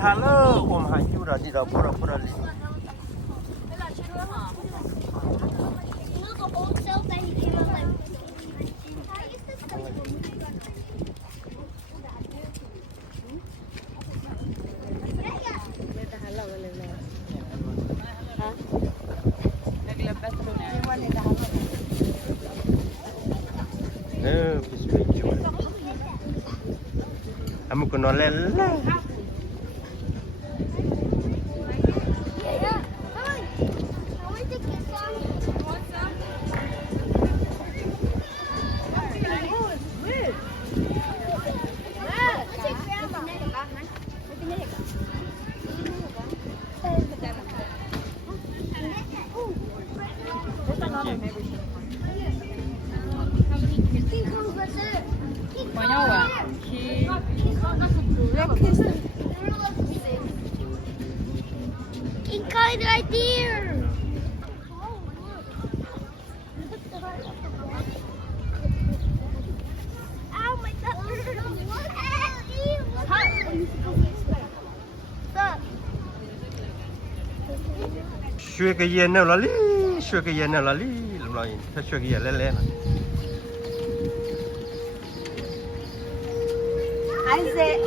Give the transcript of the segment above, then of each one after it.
halo om haju dah di dapur pura li. Bismillah. Kamu kena lele. It got it right there. Ow, my butt hurts. Stop. Xuôi cái yên nào là lý, xuôi cái yên nào là lý, làm lại,ถ้าxuôi cái yên lên lên. Isaac.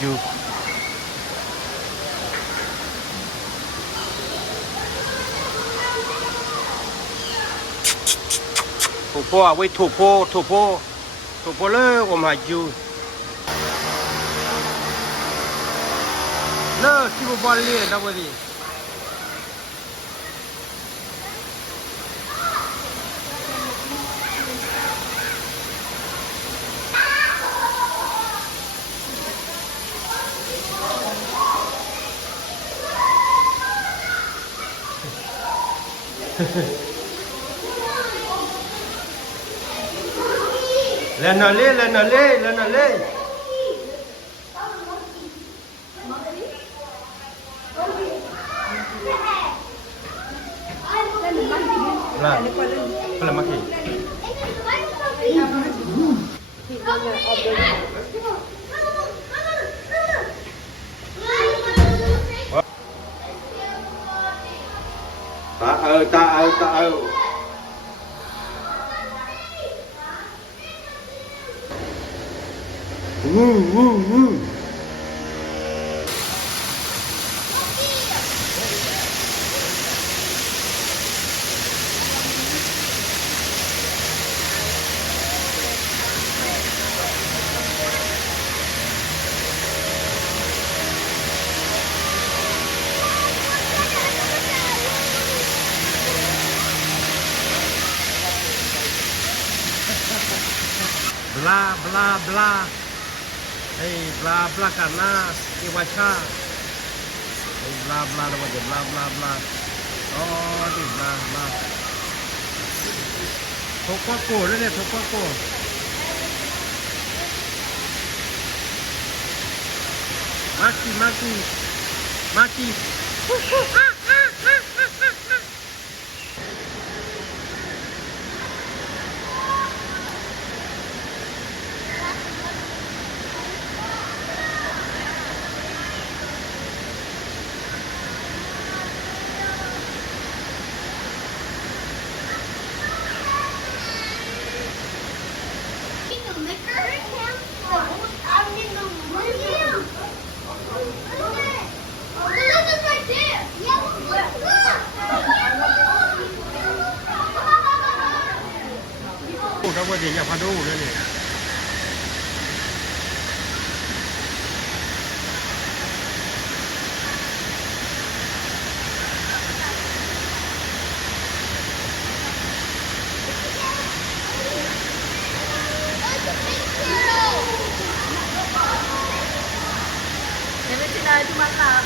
Ju. Thủ po à, với thủ po lơ om haju. Lơ si bo bal li dah bodi. Lên nào lên Lah, kalau makin. Tak. Bla. Bla karena iwaca. Bla nama dia bla. Oh, di bla. Tokako ni tokako. Maki. Đâu có gì nhà phá đu nữa nè. cuma tak.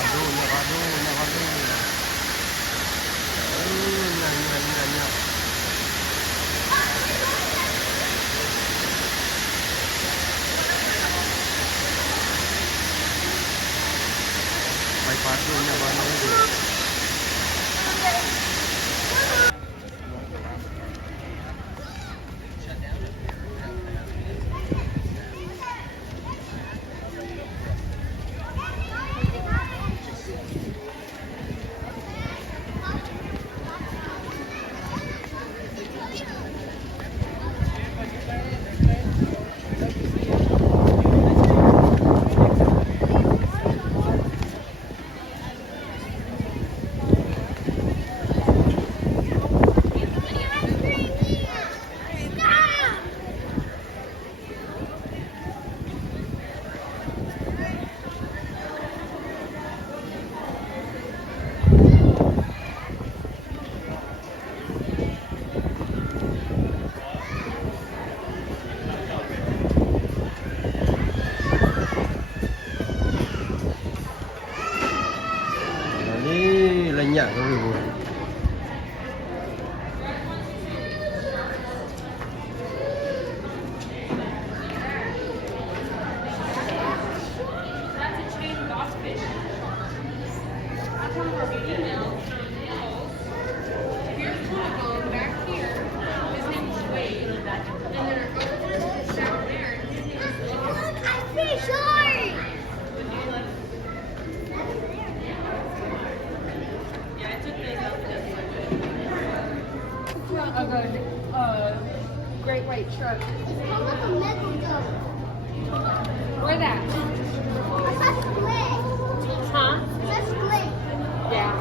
Aduh, aduh. Nyak. May pato na ba na ito? Ini lenyap ke ibu? A good, great white shark. Where that? Huh? Yeah.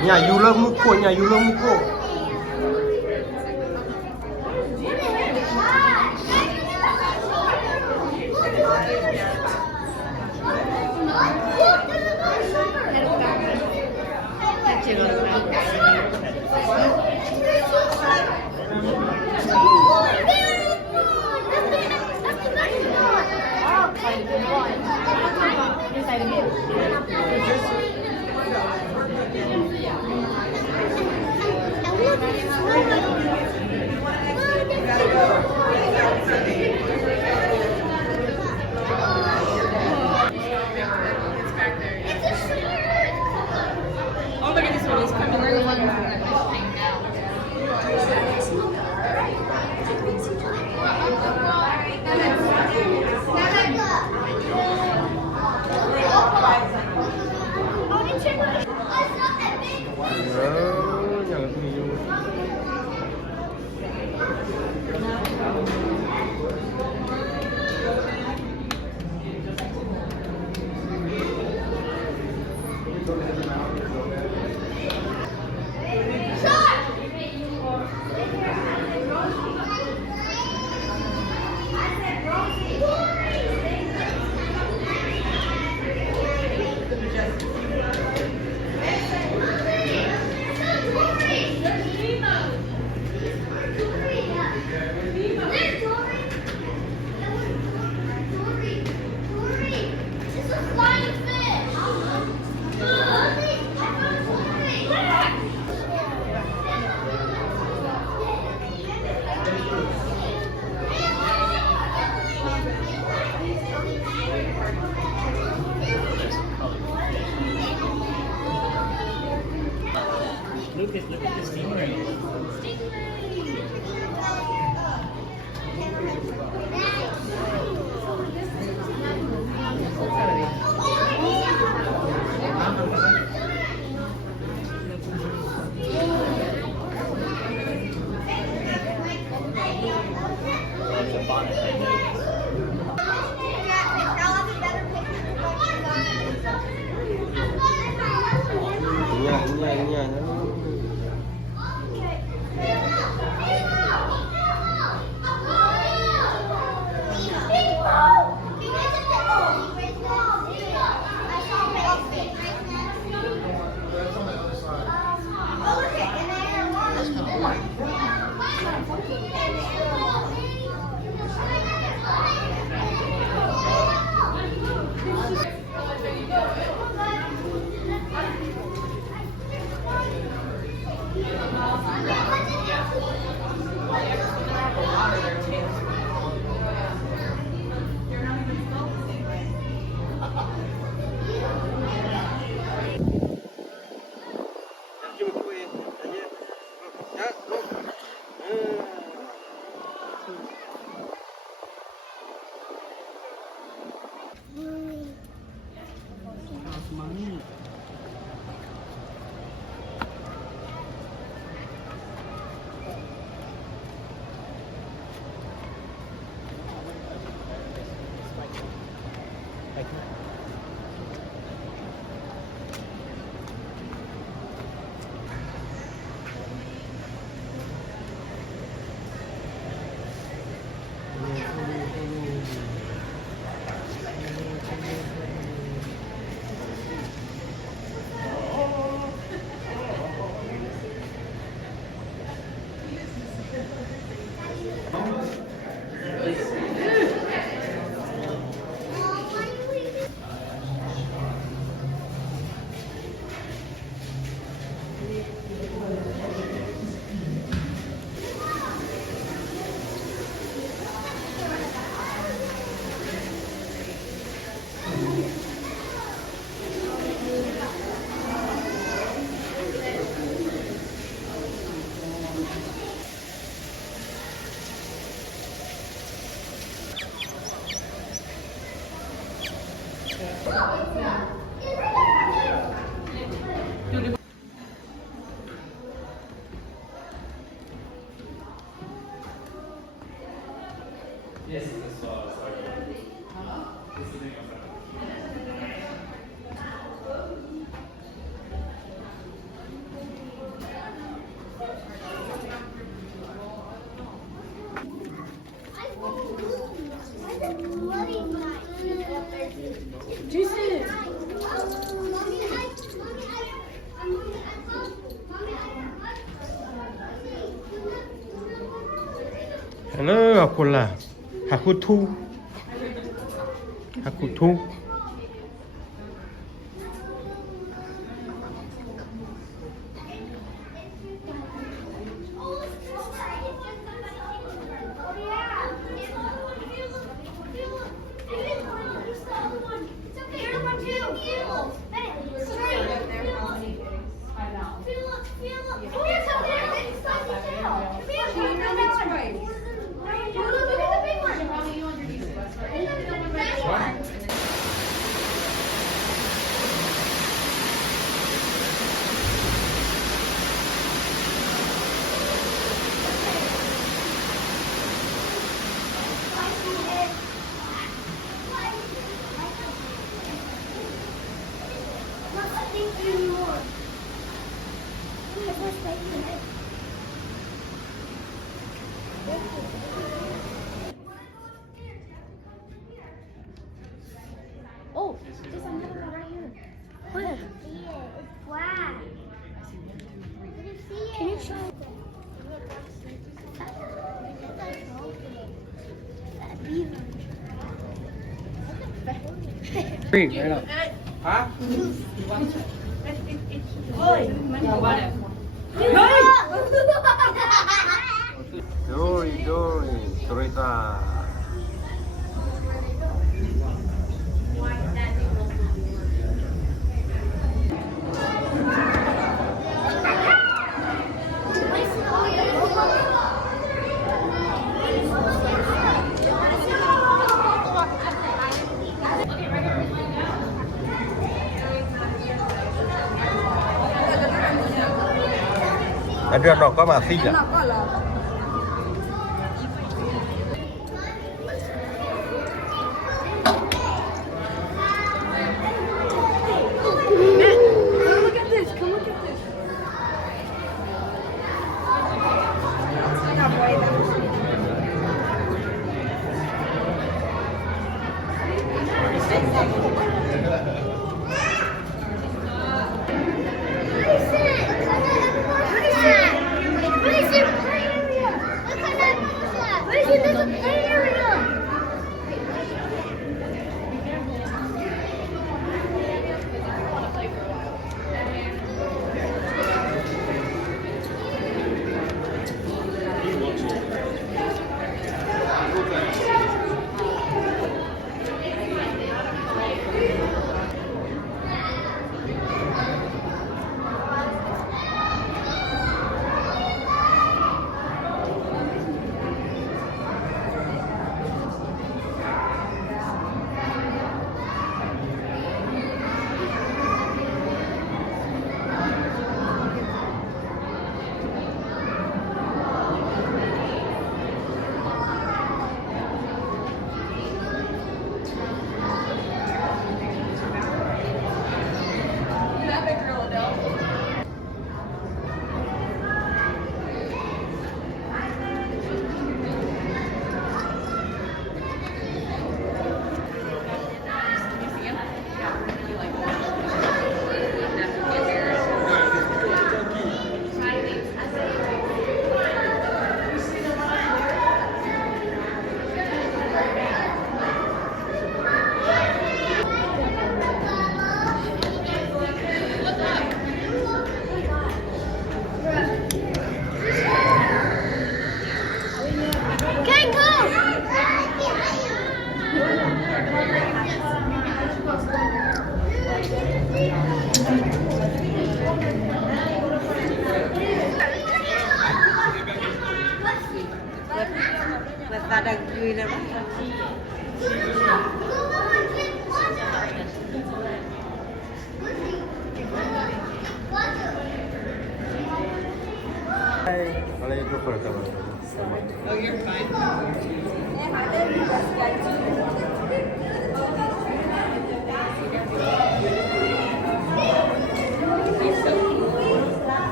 Nhà you love muko. Oh, look at this one. He's coming. We're the ones that are hanging out. Jangan you. Lucas, look at the stingray. Hello, Akula. Hakutu. Hakutu. Oh, there's another one right here. Where? It's black. Can you show it? Green, right up. Dory, Dorita. Anh đưa nó có mà xí à? Look at this. Come look at this. Và đặc người là Oh, you're fine.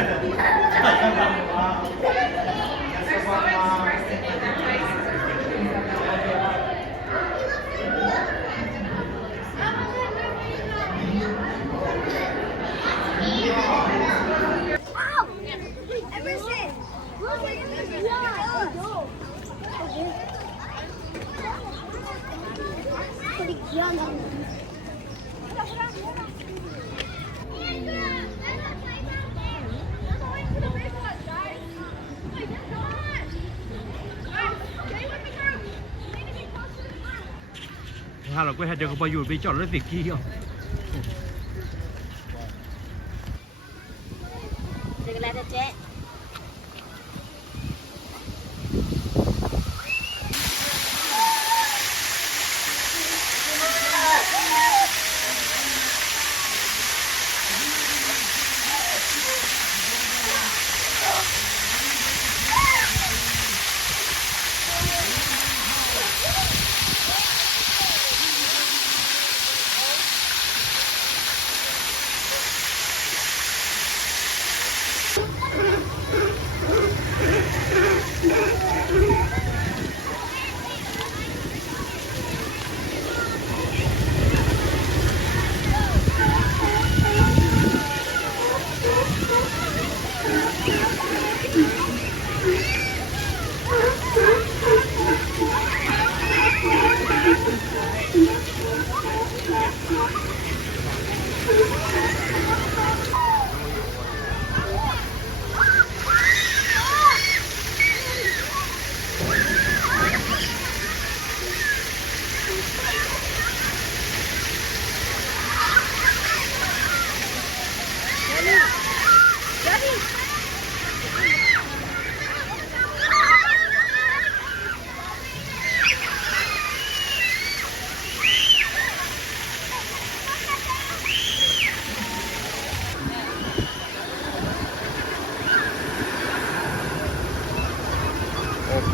Ow! Emerson! Look at this. Hà là quay hết được bao nhiêu bị chọn lấy việc kia không? Đừng lại chết.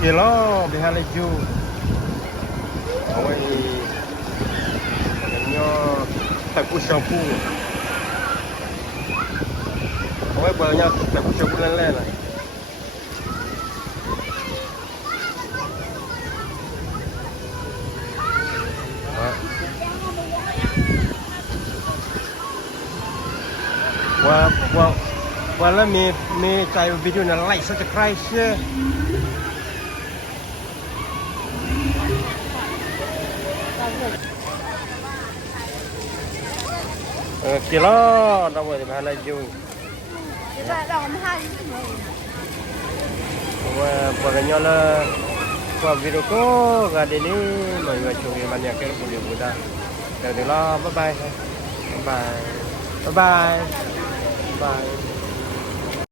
Kìa lo bị hai lấy du ôi nho tại khu sông phu ôi bờ nhau tại khu sông phu lên lên này và là mi chạy video này like subscribe share kìa lo đâu rồi thì bà lại vui và nhau là qua video có gà đến đi mọi người chụp hình nhà cái video của ta từ lo bye bye bye bye bye bye